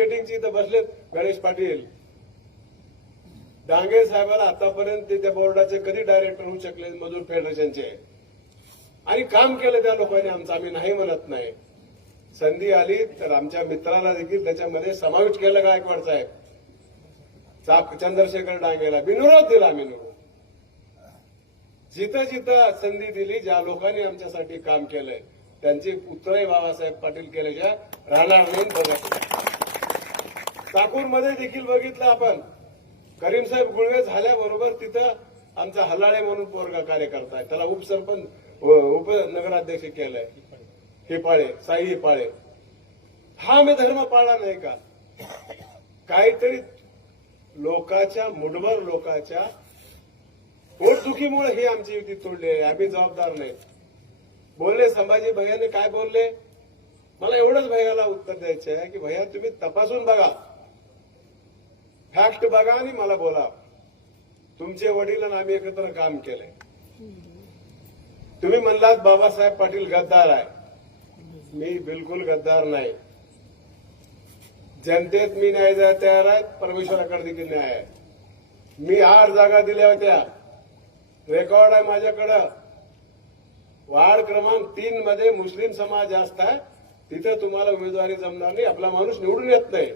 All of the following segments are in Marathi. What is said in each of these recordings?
मार्केटिंगची इथं बसलेत गणेश पाटील. डांगे साहेबाला आतापर्यंत ते त्या बोर्डाचे कधी डायरेक्टर होऊ शकले मजूर फेडरेशनचे आणि काम केलं त्या लोकांनी आमचं आम्ही नाही म्हणत नाही. संधी आली तर आमच्या मित्राला देखील त्याच्यामध्ये समाविष्ट केलं गायकवाड साहेब? चा- चंद्रशेखर डांगेला बिनविरोध दिला आम्ही जिथं जिथं संधी दिली ज्या लोकांनी आमच्यासाठी काम केलंय त्यांची उत्तरही बाबासाहेब पाटील केल्याच्या राहणार नाही बघा. चाकूरमध्ये देखील बघितलं आपण. करीम साहेब गुळवे झाल्याबरोबर तिथं आमचा हलाळे म्हणून पोरगा कार्यकर्ता आहे. त्याला उपसरपंच उपनगराध्यक्ष केलंय. हिपाळे साई हिपाळे हा आम्ही धर्म पाळला नाही का? काहीतरी लोकाच्या मुठभर लोकाच्या पोटदुखीमुळे ही आमची युती तोडली आहे. आम्ही जबाबदार नाही. बोलले संभाजी भैयाने काय बोलले? मला एवढंच भैयाला उत्तर द्यायचं आहे की भैया तुम्ही तपासून बघा. फॅक्ट बघा आणि मला बोला. तुमचे वडील आणि आम्ही एकत्र काम केलंय तुम्ही म्हणलात बाबासाहेब पाटील गद्दार आहे. मी बिलकुल गद्दार नाही. जनतेत मी न्याय द्यायला तयार आहे परमेश्वराकडे देखील न्याय आहे. मी आठ जागा दिल्या होत्या. रेकॉर्ड आहे माझ्याकडं. वार्ड क्रमांक तीन मध्ये मुस्लिम समाज जास्त आहे. तिथे तुम्हाला उमेदवारी जमणार नाही. आपला माणूस निवडून येत नाही.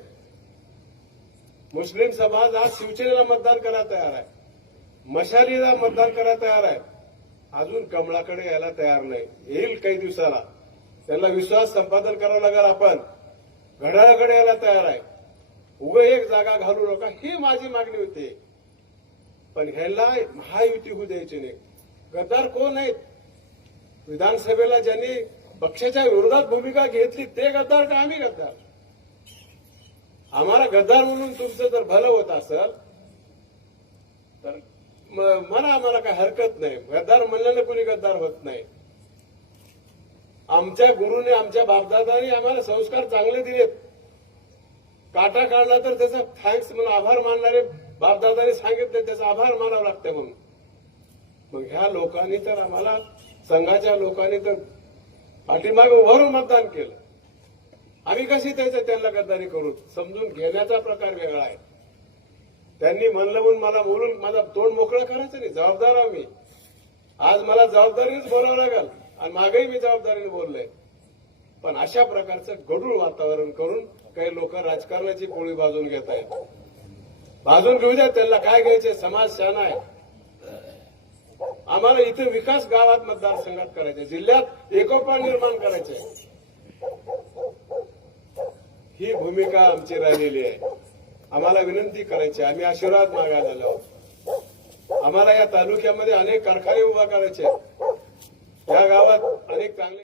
मुस्लिम समाज आज शिवसेनेला मतदान करायला तयार आहे. मशालीला मतदान करायला तयार आहे. अजून कमळाकडे यायला तयार नाही. येईल काही दिवसाला. त्यांना विश्वास संपादन करावं लागेल आपण. घड्याळाकडे यायला तयार आहे. उग एक जागा घालू नका ही माझी मागणी होती. पण ह्याला महायुती होऊ द्यायची नाही. गद्दार कोण आहेत? विधानसभेला ज्यांनी पक्षाच्या विरोधात भूमिका घेतली ते गद्दार का आम्ही गद्दार? आम्हाला गद्दार म्हणून तुमचं जर भलं होत असेल तर मला म्हणा आम्हाला काही हरकत नाही. गद्दार म्हणल्यानं कुणी गद्दार होत नाही. आमच्या गुरुने आमच्या बापदादाने आम्हाला संस्कार चांगले दिलेत. काटा काढला तर त्याचा थँक्स म्हणून आभार मानणारे बापदादाने सांगितले त्याचा आभार मानावा लागते म्हणून. मग ह्या लोकांनी तर आम्हाला संघाच्या लोकांनी तर पाठीमागे उभारून मतदान केलं. आम्ही कशी त्याचं त्यांना गद्दारी करू समजून घेण्याचा प्रकार वेगळा आहे. त्यांनी म्हणलं म्हणून मला बोलून माझा तोंड मोकळा करायचं नाही. जबाबदार मी आज मला जबाबदारीच बोलावं लागेल. आणि मागेही मी जबाबदारीने बोललोय. पण अशा प्रकारचं गढूळ वातावरण करून काही लोक राजकारणाची पोळी भाजून घेत आहेत. भाजून घेऊ द्या त्यांना काय घ्यायचे समाज शान आहे. आम्हाला इथे विकास गावात मतदारसंघात करायचे जिल्ह्यात एकोपा निर्माण करायचे. ही भूमिका आमची राहिलेली आहे आम्हाला विनंती करायची आहे. आम्ही आशीर्वाद मागायला आलो आहोत. आम्हाला या तालुक्यामध्ये अनेक कारखाने उभा करायचे आहेत. या गावात अनेक चांगले